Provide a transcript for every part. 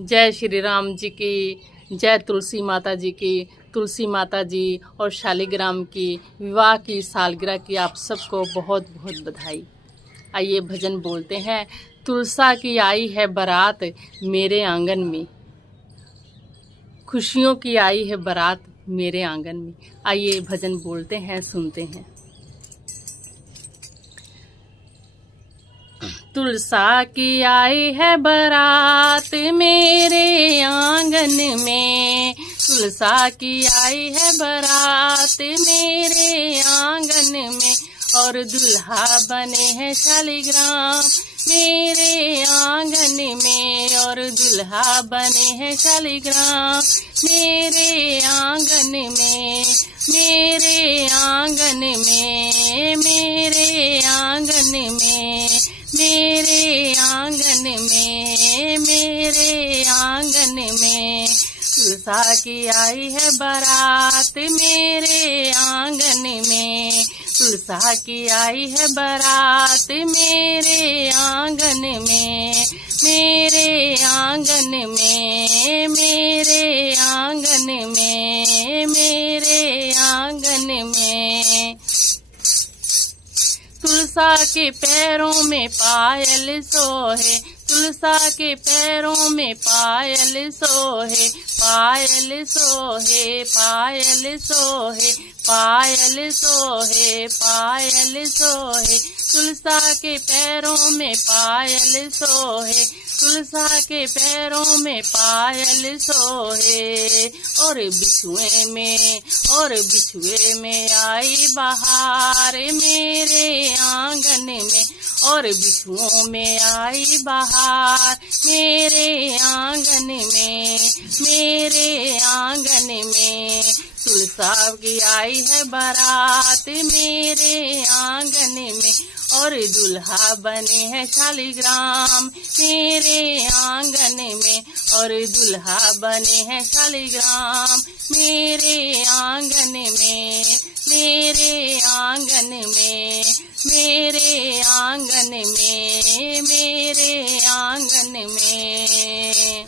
जय श्री राम जी की जय। तुलसी माता जी की। तुलसी माता जी और शालिग्राम की विवाह की सालगिरह की आप सबको बहुत बहुत बधाई। आइए भजन बोलते हैं। तुलसा की आई है बारात मेरे आंगन में, खुशियों की आई है बारात मेरे आंगन में। आइए भजन बोलते हैं, सुनते हैं। तुलसा की आई है बारात मेरे आंगन में, तुलसा की आई है बारात मेरे आंगन में, और दुल्हा बने हैं शालिग्राम मेरे आंगन में, और दुल्हा बने हैं शालिग्राम मेरे आंगन में, मेरे आंगन में, मेरे आंगन में, मेरे आंगन में, मेरे आंगन में। तुलसा की आई है बारात मेरे आंगन में, तुलसा की आई है बारात मेरे आंगन में, मेरे आंगन में, मेरे आंगन में, मेरे आंगन में। तुलसा के पैरों में पायल सोहे, तुलसा के पैरों में पायल सोहे, पायल सोहे, पायल सोहे, पायल सोहे, पायल सोहे। तुलसा के पैरों में पायल सोहे, तुलसा के पैरों में पायल सोहे, और बिछुए में, और बिछुए में आई बहार मेरे आंगन में, और बिछुओं में आई बहार मेरे आंगन में, मेरे आंगन में। तुलसा की आई है बारात मेरे आंगन में, और दुल्हा बने हैं शालिग्राम मेरे आंगन में, और दुल्हा बने हैं शालिग्राम मेरे आंगन में, मेरे आंगन में, मेरे आंगन में, मेरे आंगन में।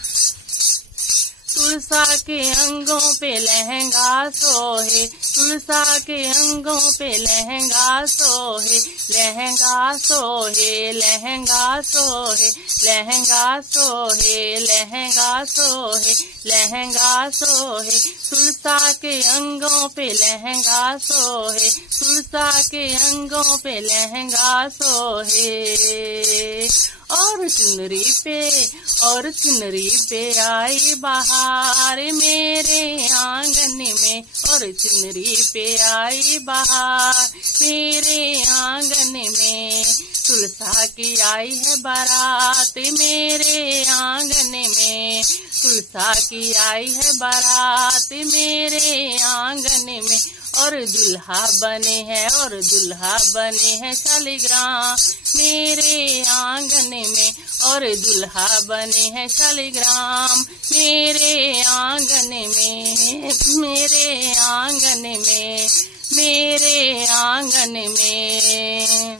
तुलसा के अंगों पे लहंगा सोहे, तुलसा के अंगों पे लहंगा सोहे, लहंगा सोहे, लहंगा सोहे, लहंगा सोहे, लहंगा सोहे, लहंगा सोहे। तुलसा के अंगों पे लहंगा सोहे, तुलसा के अंगों पे लहंगा सोहे, और चुनरी पे, और चुनरी पे आई बहार मेरे आंगन में, और चुनरी पे आई बहार मेरे आंगन में। तुलसा की आई है बारात मेरे आंगन में, तुलसा की आई है बारात मेरे आंगन में, और दुल्हा बने हैं, और दुल्हा बने हैं शालिग्राम मेरे आंगन में, और दुल्हा बने हैं शालिग्राम मेरे आंगन में, मेरे आंगन में, मेरे आंगन में।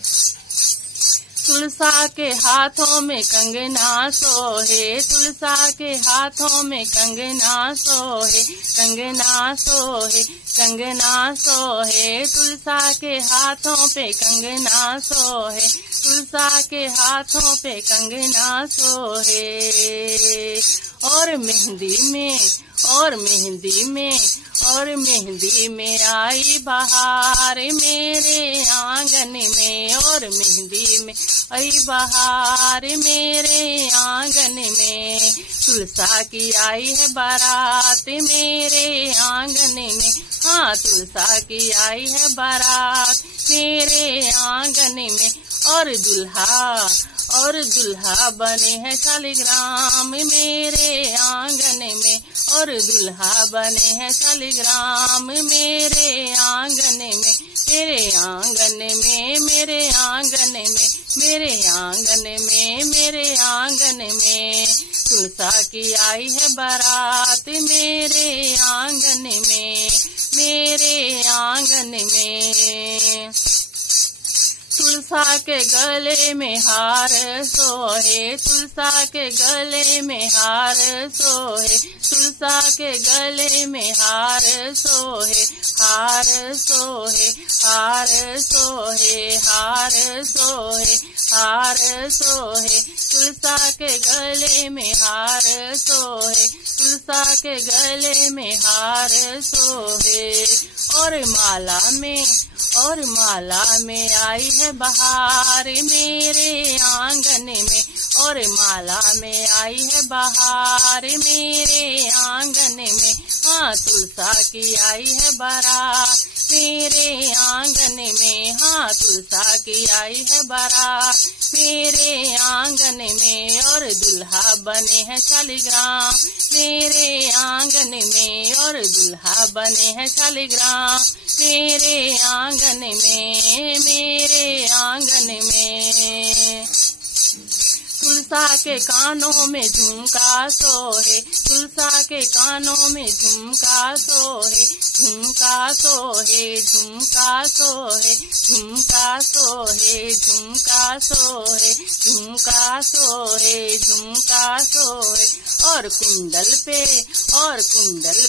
तुलसा के हाथों में कंगना सोहे, तुलसा के हाथों में कंगना सोहे, कंगना सोहे, कंगना सोहे। तुलसा के हाथों पे कंगना सोहे, तुलसा के हाथों पे कंगना सोहे, और मेहंदी में, और मेहंदी में, और मेहंदी में आई बहार मेरे आंगन में, और मेहंदी में आई बहार मेरे आंगन में। तुलसा की आई है बारात मेरे आंगन में, हाँ तुलसा की आई है बारात मेरे आंगन में, और दुल्हा, और दुल्हा बने हैं शालिग्राम मेरे आंगन में, और दुल्हा बने हैं शालिग्राम मेरे आंगन में, मेरे आंगन में, मेरे आंगन में, मेरे आंगन में, मेरे आंगन में। तुलसा की आई है बारात मेरे आंगन में, मेरे आंगन में। तुलसा के गले में हार सोहे, तुलसा के गले में हार सोहे, तुलसा के गले में हार सोहे, हार सोहे, हार सोहे, हार सोहे, हार सोहे, तुलसा के गले में हार सोहे, तुलसा के गले में हार सोहे। और माला में आई है बहार मेरे आंगन में, और माला में आई है बहार मेरे आंगन में। हाँ तुलसा की आई है बारात मेरे आंगन में, हाँ तुलसा की आई है बारात मेरे आंगन में। और दुल्हा बने हैं शालिग्राम मेरे आंगन में, और दुल्हा बने हैं शालिग्राम मेरे आंगन में, मेरे आंगन में। तुलसा के कानों में झुमका सोहे, तुलसा के कानों में झुमका सोहे, झुमका सोहे, झुमका सोहे, झुमका सोहे, झुमका सोहे, झुमका सोहे, झुमका सोहे। और कुंडल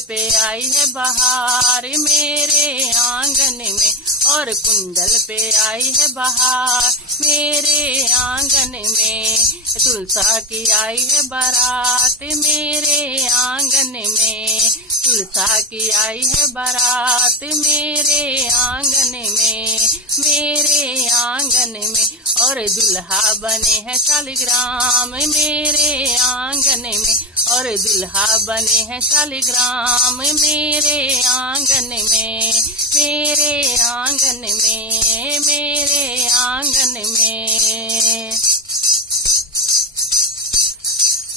पे आई है बहार मेरे आंगन में, और कुंडल पे आई है बहार मेरे आंगन में। तुलसा की आई है बारात मेरे आंगन में, तुलसा की आई है बारात मेरे आंगन में, मेरे आंगन में। और दुल्हा बने हैं शालिग्राम मेरे आंगन में, और दुल्हा बने हैं शालिग्राम मेरे आंगन में, मेरे आंगन में, मेरे आंगन में।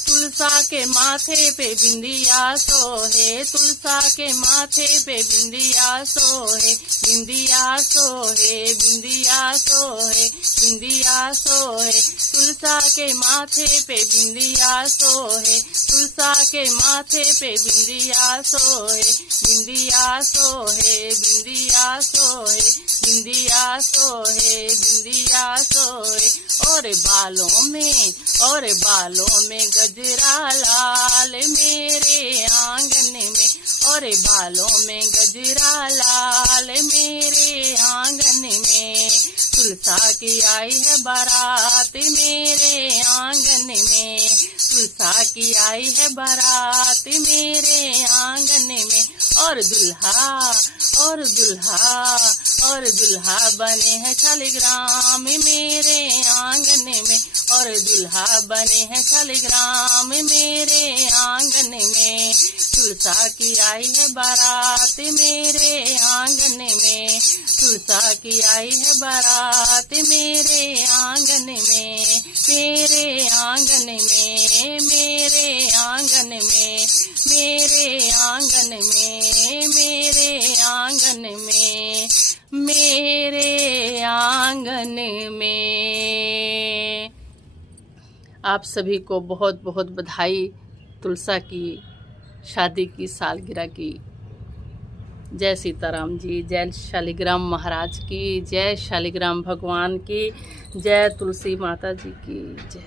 तुलसा के माथे पे बिंदिया सोहे, तुलसा के माथे पे बिंदिया सोहे, बिंदिया सोहे, बिंदिया सोहे, बिंदिया सोहे। तुलसा के माथे पे बिंदिया सोहे, तुलसा के माथे पे बिंदिया सोहे, बिंदिया सोहे, बिंदिया सोहे, बिंदिया सोहे, बिंदिया सोहे। और बालों में गजरा लाल मेरे आंगन में, और बालों में गजरा लाल मेरे आंगन में। तुलसा की आई है बारात मेरे आंगन में, तुलसा की आई है बारात मेरे आंगन में। और दुल्हा बने हैं शालिग्राम मेरे आंगन में, और दुल्हा बने हैं शालिग्राम मेरे आंगन में। तुलसा की आई है बारात मेरे आंगन में, तुलसा की आई है बारात मेरे आंगन में, मेरे आंगन में, मेरे आंगन में, मेरे आंगन में, मेरे आंगन में, मेरे आंगन में। आप सभी को बहुत बहुत बधाई तुलसा की शादी की सालगिरह की। जय सीताराम जी, जय शालिग्राम महाराज की, जय शालिग्राम भगवान की, जय तुलसी माता जी की जय।